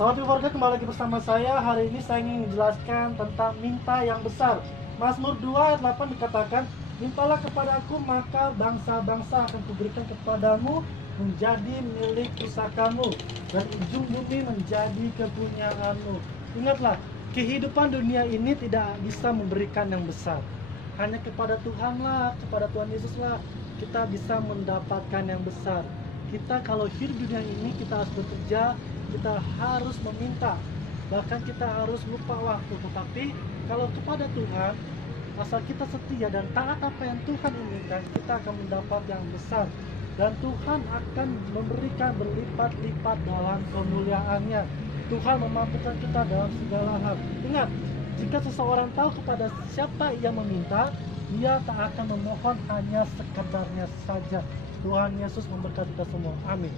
Selamat keluarga, kembali lagi bersama saya. Hari ini saya ingin menjelaskan tentang minta yang besar. Mazmur 2 ayat 8 dikatakan, mintalah kepadaku maka bangsa-bangsa akan kuberikan kepadamu menjadi milik pusakamu dan ujung bumi menjadi kepunyaanmu. Ingatlah, kehidupan dunia ini tidak bisa memberikan yang besar. Hanya kepada Tuhanlah, kepada Tuhan Yesuslah kita bisa mendapatkan yang besar. Kita kalau hidup dunia ini kita harus bekerja, kita harus meminta, bahkan kita harus lupa waktu. Tetapi kalau kepada Tuhan, asal kita setia dan taat apa yang Tuhan inginkan, kita akan mendapat yang besar, dan Tuhan akan memberikan berlipat-lipat dalam kemuliaannya. Tuhan memampukan kita dalam segala hal. Ingat, jika seseorang tahu kepada siapa ia meminta, ia tak akan memohon hanya sekedarnya saja. Tuhan Yesus memberkati kita semua. Amin.